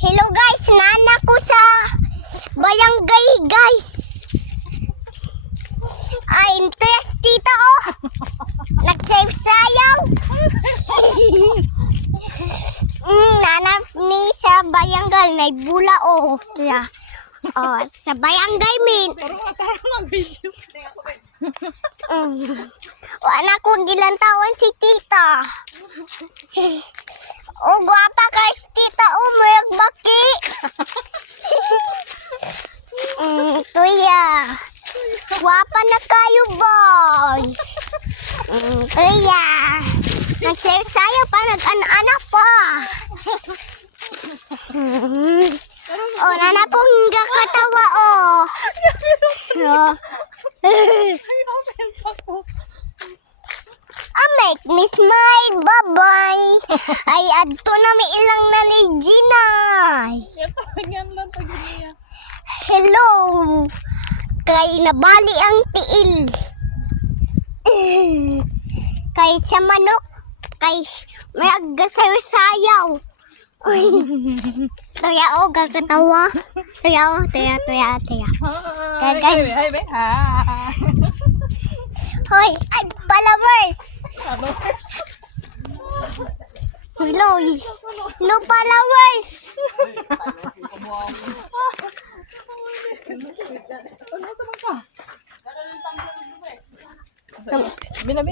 Hello guys, nana ko sa barangay guys. Ay, interest tita oh. Nagsayaw. Nana ni sa barangay na bula oh. Yeah. Oh, sa barangay min. O anak ko gilantawan si tita. O guwapa ka tita o mayag baki. Kuya. Guwapa na kayo boy. Kuya. Nagsayaw pa nag-anak pa. O nana pong katawa oh. Make me smile, bye-bye. Ay, adto na may ilang nanay Ginay. Hello. Kay nabali ang tiil. Kay sa manok. Kay may agasayaw-sayaw. Tuya o, gagatawa. Tuya o, tuya. Hoy, ay, followers. Hello, no followers. Binabi.